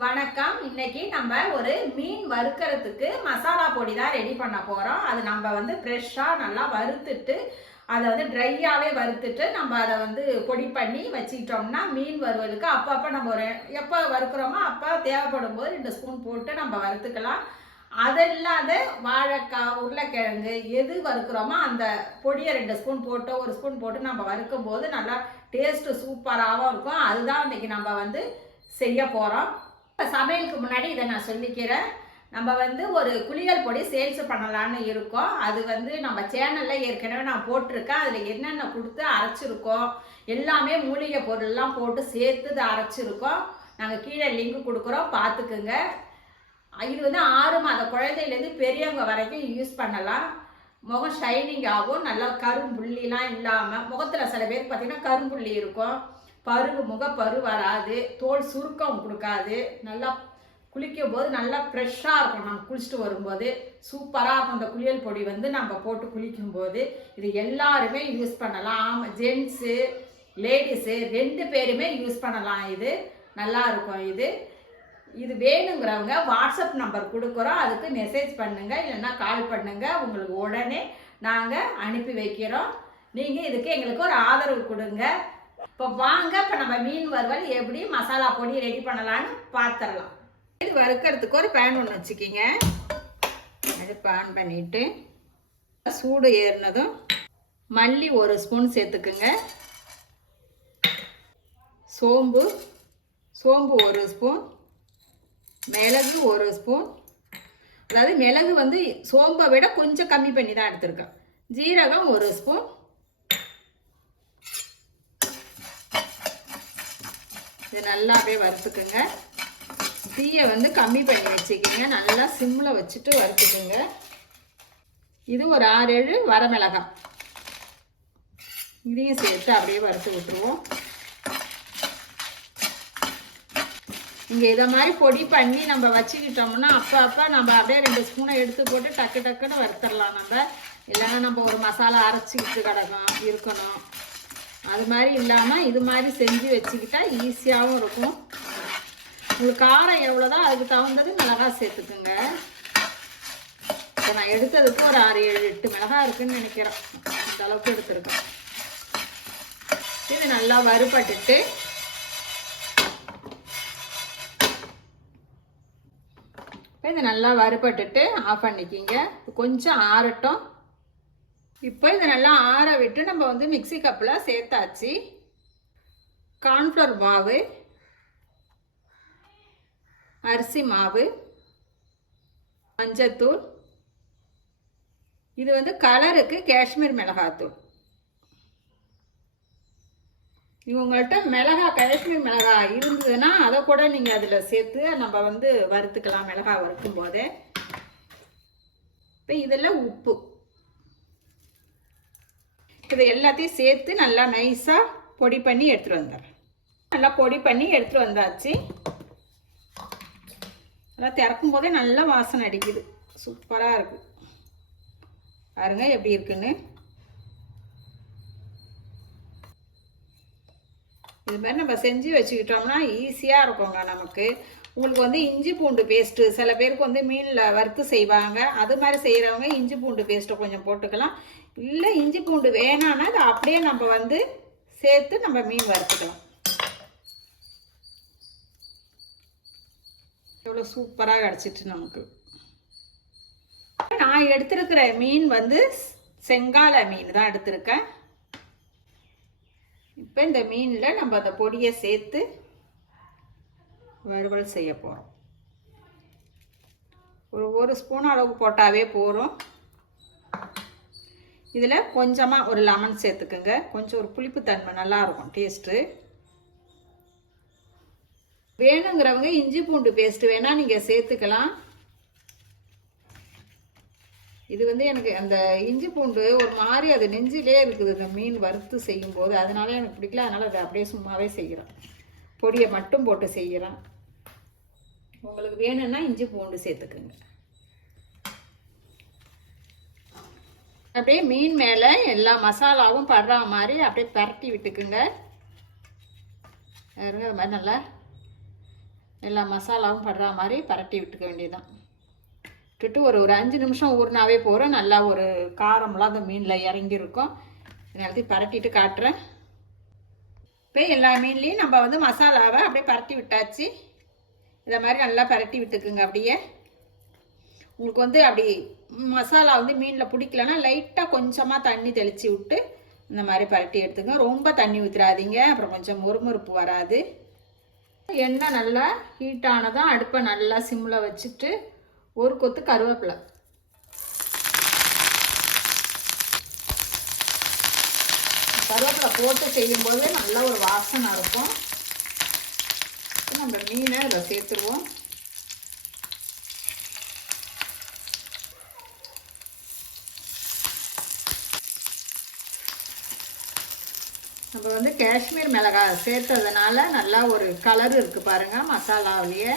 வணக்கம். இன்னைக்கு நம்ம ஒரு மீன் வறுக்கிறதுக்கு மசாலா பொடி தான் ரெடி பண்ண போறோம். அது நம்ம வந்து ஃப்ரெஷ்ஷா நல்லா வறுத்துட்டு அதை வந்து ட்ரையாவே வறுத்துட்டு நம்ம அதை வந்து பொடி பண்ணி வச்சுக்கிட்டோம்னா மீன் வறுவலுக்கு அப்பப்போ நம்ம ஒரு எப்போ வறுக்கிறோமோ அப்போ தேவைப்படும் போது 2 ஸ்பூன் போட்டு நம்ம வறுத்துக்கலாம். அது இல்லாத வாழைக்காய், உருளைக்கிழங்கு எது வறுக்கிறோமோ அந்த பொடியை 2 ஸ்பூன் போட்டு 1 ஸ்பூன் போட்டு நம்ம வறுக்கும் போது நல்லா டேஸ்ட்டு சூப்பராகவும் இருக்கும். அதுதான் இன்னைக்கு நம்ம வந்து செய்ய போகிறோம். சமையலுக்கு முன்னாடி இதை நான் சொல்லிக்கிறேன். நம்ம வந்து ஒரு குளியல் பொடி சேல்ஸ் பண்ணலான்னு இருக்கோம். அது வந்து நம்ம சேனலில் ஏற்கனவே நான் போட்டிருக்கேன். அதில் என்னென்ன கொடுத்து அரைச்சிருக்கோம், எல்லாமே மூலிகை பொருள்லாம் போட்டு சேர்த்து அரைச்சிருக்கோம். நாங்கள் கீழே லிங்க் கொடுக்குறோம், பார்த்துக்குங்க. இது வந்து 6 மாத குழந்தையிலேருந்து பெரியவங்க வரைக்கும் யூஸ் பண்ணலாம். முகம் ஷைனிங் ஆகும், நல்லா கரும்புள்ளிலாம் இல்லாமல். முகத்தில் சில பேருக்கு பார்த்திங்கன்னா கரும்புள்ளி இருக்கும், முகப்பரு வராது, தோல் சுருக்கம் கொடுக்காது. நல்லா குளிக்கும் போது நல்லா ஃப்ரெஷ்ஷாக இருக்கும். நம்ம குளிச்சுட்டு வரும்போது சூப்பராக இருக்கும். இந்த குளியல் பொடி வந்து நம்ம போட்டு குளிக்கும்போது இது எல்லாருமே யூஸ் பண்ணலாம். ஜென்ஸு லேடிஸு 2 பேருமே யூஸ் பண்ணலாம். இது நல்லா இருக்கும். இது வேணுங்கிறவங்க வாட்ஸ்அப் நம்பர் கொடுக்குறோம், அதுக்கு மெசேஜ் பண்ணுங்கள், இல்லைன்னா கால் பண்ணுங்கள். உங்களுக்கு உடனே நாங்கள் அனுப்பி வைக்கிறோம். நீங்கள் இதுக்கு எங்களுக்கு ஒரு ஆதரவு கொடுங்க. இப்போ வாங்க, இப்போ நம்ம மீன் வறுவல் எப்படி மசாலா பொடி ரெடி பண்ணலான்னு பார்த்துடலாம். இது வறுக்கிறதுக்கு ஒரு பேன் ஒன்று வச்சுக்கிங்க. அடுப்பு ஆன் பண்ணிவிட்டு சூடு ஏறினதும் மல்லி 1 ஸ்பூன் சேர்த்துக்குங்க. சோம்பு 1 ஸ்பூன், மிளகு 1 ஸ்பூன். அதாவது மிளகு வந்து சோம்பை விட கொஞ்சம் கம்மி பண்ணி தான் எடுத்துருக்கேன். ஜீரகம் 1 ஸ்பூன். இது நல்லா அப்படியே வறுத்துக்குங்க. தீயை வந்து கம்மி பண்ணி வச்சுக்கிங்க. நல்லா சிம்மில் வச்சுட்டு வறுத்துக்குங்க. இது ஒரு 6-7 வரமிளகாய், இதையும் சேர்த்து அப்படியே வறுத்து விட்டுருவோம். இங்கே இதை மாதிரி பொடி பண்ணி நம்ம வச்சுக்கிட்டோம்னா அப்போ நம்ம அப்படியே 2 ஸ்பூனை எடுத்து போட்டு டக்குன்னு வறுத்துடலாம். நம்ம இல்லைன்னா நம்ம ஒரு மசாலா அரைச்சிக்கிட்டு இருக்கணும். அது மாதிரி இல்லாமல் இது மாதிரி செஞ்சு வச்சுக்கிட்டா ஈஸியாகவும் இருக்கும். உங்களுக்கு காரம் எவ்வளோதான் அதுக்கு தகுந்தது மிளகாய் சேர்த்துக்குங்க. இப்போ நான் எடுத்ததுக்கு ஒரு 6-7-8 மிளகாய் இருக்குதுன்னு நினைக்கிறேன். அந்த அளவுக்கு எடுத்துருக்கேன். இது நல்லா வறுபட்டுட்டு இது நல்லா வறுபட்டுட்டு ஆஃப் பண்ணிக்கிங்க. கொஞ்சம் ஆறட்டும். இப்போ இதை நல்லா ஆற விட்டு நம்ம வந்து மிக்ஸி கப்பில் சேர்த்தாச்சு. கார்ன்ஃப்ளவர் மாவு, அரிசி மாவு, மஞ்சத்தூள், இது வந்து கலருக்கு காஷ்மீர் மிளகாத்தூள். இவங்கள்ட்ட காஷ்மீர் மிளகாய் இருந்ததுன்னா அதை கூட நீங்கள் அதில் சேர்த்து நம்ம வந்து வறுத்துக்கலாம், மிளகாய் வறுக்கும் போதே. இப்போ இதில் உப்பு, இதை எல்லாத்தையும் சேர்த்து நல்லா நைஸாக பொடி பண்ணி எடுத்துகிட்டு வந்துடுறேன். நல்லா பொடி பண்ணி எடுத்துகிட்டு வந்தாச்சு. நல்லா திறக்கும் போதே நல்லா வாசனை அடிக்குது, சூப்பராக இருக்குது. பாருங்க எப்படி இருக்குன்னு. இது மாதிரி நம்ம செஞ்சு வச்சுக்கிட்டோம்னா ஈஸியாக இருக்குங்க நமக்கு. உங்களுக்கு வந்து இஞ்சி பூண்டு பேஸ்ட்டு சில பேருக்கு வந்து மீனில் வறுத்து செய்வாங்க. அது மாதிரி செய்கிறவங்க இஞ்சி பூண்டு பேஸ்ட்டை கொஞ்சம் போட்டுக்கலாம். இல்லை இஞ்சி பூண்டு வேணான்னா அதை அப்படியே நம்ம வந்து சேர்த்து நம்ம மீன் வறுத்துக்கலாம். எவ்வளோ சூப்பராக கிடச்சிட்டு நமக்கு. நான் எடுத்துருக்கிற மீன் வந்து செங்கால மீன் தான் எடுத்திருக்கேன். இப்போ இந்த மீனில் நம்ம அந்த பொடியை சேர்த்து வறுவல் செய்ய போகிறோம். ஒரு ஸ்பூன் அளவு போட்டாவே போதும். இதில் கொஞ்சமாக ஒரு லெமன் சேர்த்துக்குங்க. கொஞ்சம் ஒரு புளிப்புத்தன்மை நல்லாயிருக்கும் டேஸ்ட்டு. வேணுங்கிறவங்க இஞ்சி பூண்டு பேஸ்ட்டு வேணால் நீங்கள் சேர்த்துக்கலாம். இது வந்து எனக்கு அந்த இஞ்சி பூண்டு ஒரு மாதிரி அது நெஞ்சிலே இருக்குது இந்த மீன் வறுத்து செய்யும்போது. அதனால எனக்கு பிடிக்கல. அதனால் அதை அப்படியே சும்மாவே செய்கிறேன். பொடியை மட்டும் போட்டு செய்கிறேன். உங்களுக்கு வேணும்னா இஞ்சி பூண்டு சேர்த்துக்குங்க. அப்படியே மீன் மேலே எல்லா மசாலாவும் படுற மாதிரி அப்படியே பரட்டி விட்டுக்குங்க. அது மாதிரி நல்லா எல்லா மசாலாவும் படுற மாதிரி பரட்டி விட்டுக்க வேண்டியதுதான். விட்டுட்டு ஒரு 5 நிமிஷம் ஊறினாவே போகிறோம். நல்லா ஒரு காரம்லாம் அந்த மீனில் இறங்கியிருக்கும். எல்லாத்தையும் பரட்டிட்டு காட்டுறேன். இப்போ எல்லா மீன்லேயும் நம்ம வந்து மசாலாவை அப்படியே பரட்டி விட்டாச்சு. இதை மாதிரி நல்லா பரட்டி விட்டுக்குங்க. அப்படியே உங்களுக்கு வந்து அப்படி மசாலா வந்து மீனில் பிடிக்கலன்னா லைட்டாக கொஞ்சமாக தண்ணி தெளித்து விட்டு இந்த மாதிரி பரட்டி எடுத்துங்க. ரொம்ப தண்ணி ஊற்றிடாதீங்க, அப்புறம் கொஞ்சம் மொறுமொறுப்பு வராது. எண்ணெய் நல்லா ஹீட் ஆனதும் அடுப்பை நல்லா சிம்மில் வச்சுட்டு ஒரு கொத்து கருவேப்பிலை, கருவேப்பிலை போட்டு செய்யும்போது நல்ல ஒரு வாசனை இருக்கும். நம்ம மீனை இதில் சேர்த்துருவோம். நம்ம வந்து காஷ்மீர் மிளகாய் சேர்த்ததுனால நல்லா ஒரு கலர் இருக்குது பாருங்கள் மசாலாவிலேயே.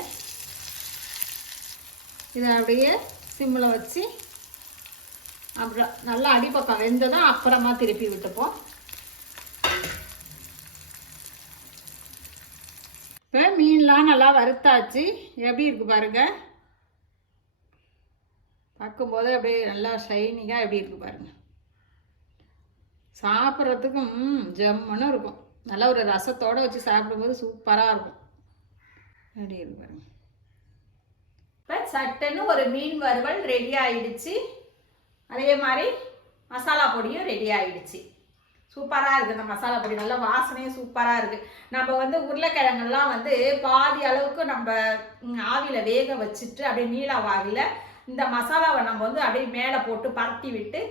இதை அப்படியே சிம்மில் வச்சு அப்புறம் நல்லா அடிப்பக்கம் வெந்ததும் அப்புறமா திருப்பி விட்டுப்போம். இப்போ மீன்லாம் நல்லா வறுத்தாச்சு. எப்படி இருக்குது பாருங்கள், பார்க்கும்போது அப்படியே நல்லா ஷைனிங்காக எப்படி இருக்குது பாருங்கள். சாப்பிட்றதுக்கும் ஜம்முன்னு இருக்கும். நல்லா ஒரு ரசத்தோடு வச்சு சாப்பிடும்போது சூப்பராக இருக்கும். அப்படி இருக்கு பாருங்க. இப்போ சட்டுன்னு ஒரு மீன் வறுவல் ரெடி ஆயிடுச்சு. அதே மாதிரி மசாலா பொடியும் ரெடி ஆயிடுச்சு. சூப்பராக இருக்குது. இந்த மசாலா பொடி நல்லா வாசனையும் சூப்பராக இருக்குது. நம்ம வந்து உருளைக்கிழங்கெல்லாம் வந்து பாதி அளவுக்கு நம்ம ஆவியில் வேக வச்சுட்டு அப்படியே நீல வாவியில் இந்த மசாலாவை நம்ம வந்து அப்படியே மேலே போட்டு பரட்டி விட்டு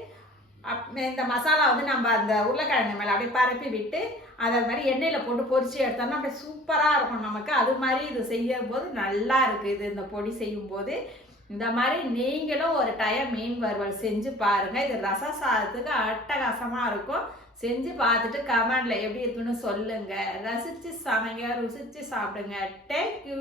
இந்த மசாலா வந்து நம்ம அந்த உருளைக்கிழங்கு மேலே அப்படியே பரப்பி விட்டு அதை மாதிரி எண்ணெயில் போட்டு பொரிச்சு எடுத்தோம்னா அப்படியே சூப்பராக இருக்கும் நமக்கு. அது மாதிரி இது செய்யும் போது நல்லா இருக்குது. இது இந்த பொடி செய்யும்போது இந்த மாதிரி நீங்களும் ஒரு டைம் மீன் வறுவல் செஞ்சு பாருங்கள். இது ரச சாதத்துக்கு அட்டகாசமாக இருக்கும். செஞ்சு பார்த்துட்டு கமெண்டில் எப்படி இருக்குன்னு சொல்லுங்கள். ரசித்து சமைங்க, ருசித்து சாப்பிடுங்க. தேங்க்யூ.